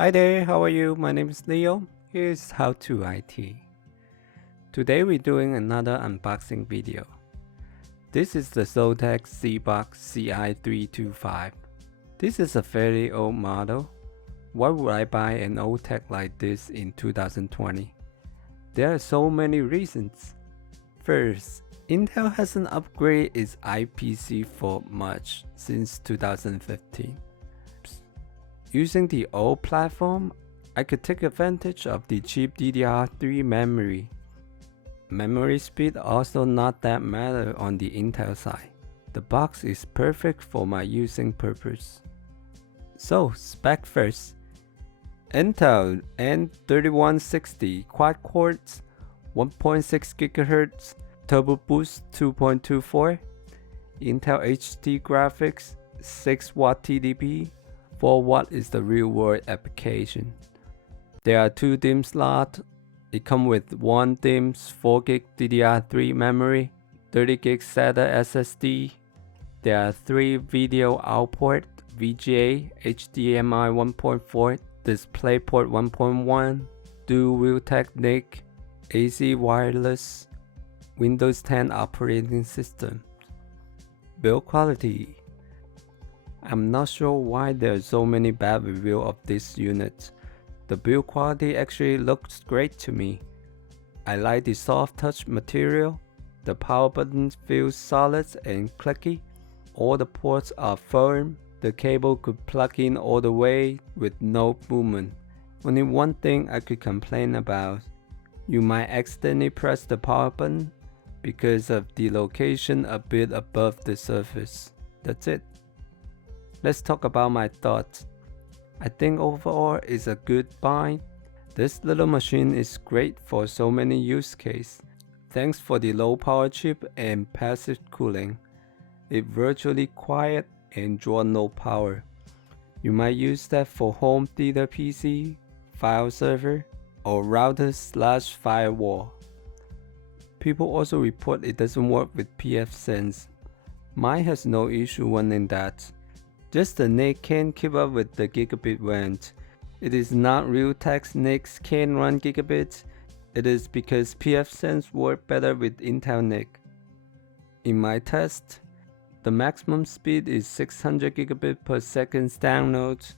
Hi there, how are you? My name is Leo. Here's Hao2IT. Today we're doing another unboxing video. This is the ZOTAC ZBOX CI325. This is a fairly old model. Why would I buy an old tech like this in 2020? There are so many reasons. First, Intel hasn't upgraded its IPC for much since 2015. Using the old platform, I could take advantage of the cheap DDR3 memory. Memory speed also not that matter on the Intel side. The box is perfect for my using purpose. So, spec first. Intel N3160 quad cores, 1.6 GHz, Turbo Boost 2.24, Intel HD graphics, 6W TDP, 4W is the real world application. There are 2 DIMM slots. It comes with 1 DIMM's 4GB DDR3 memory, 30GB SATA SSD. There are 3 video output, VGA, HDMI 1.4, DisplayPort 1.1, dual WheelTech NIC, AC wireless, Windows 10 operating system. Build quality. I'm not sure why there are so many bad reviews of this unit. The build quality actually looks great to me. I like the soft touch material. The power button feels solid and clicky. All the ports are firm. The cable could plug in all the way with no movement. Only one thing I could complain about. You might accidentally press the power button because of the location a bit above the surface. That's it. Let's talk about my thoughts. I think overall it's a good buy. This little machine is great for so many use cases. Thanks for the low power chip and passive cooling. It's virtually quiet and draw no power. You might use that for home theater PC, file server, or router/firewall. People also report it doesn't work with pfSense. Mine has no issue running that. Just the NIC can't keep up with the gigabit range. It is not Realtek's NICs can run gigabits. It is because pfSense works better with Intel NIC. In my test, the maximum speed is 600 gigabit per second download.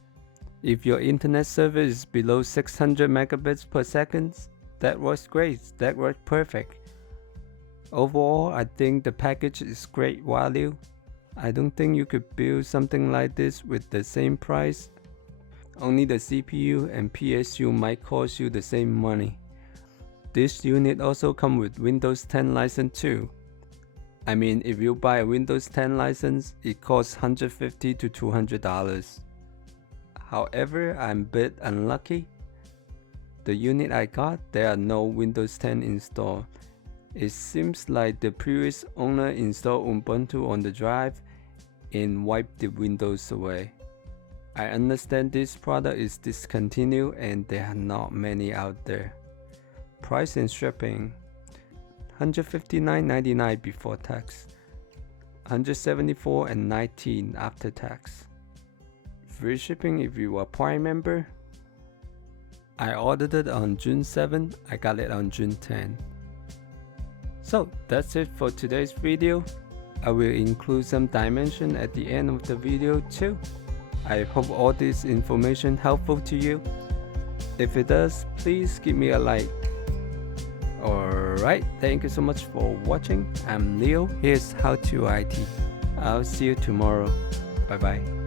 If your internet service is below 600 megabits per second, that works great. That works perfect. Overall, I think the package is great value. I don't think you could build something like this with the same price. Only the CPU and PSU might cost you the same money. This unit also comes with Windows 10 license too. I mean, if you buy a Windows 10 license, it costs $150 to $200. However, I'm a bit unlucky. The unit I got, there are no Windows 10 installed. It seems like the previous owner installed Ubuntu on the drive and wiped the Windows away. I understand this product is discontinued and there are not many out there. Price and shipping: $159.99 before tax, $174.19 after tax. Free shipping if you are Prime member. I ordered it on June 7, I got it on June 10. So that's it for today's video. I will include some dimension at the end of the video too. I hope all this information helpful to you. If it does, please give me a like. Alright, thank you so much for watching. I'm Leo, here's Hao2IT. I'll see you tomorrow. Bye bye.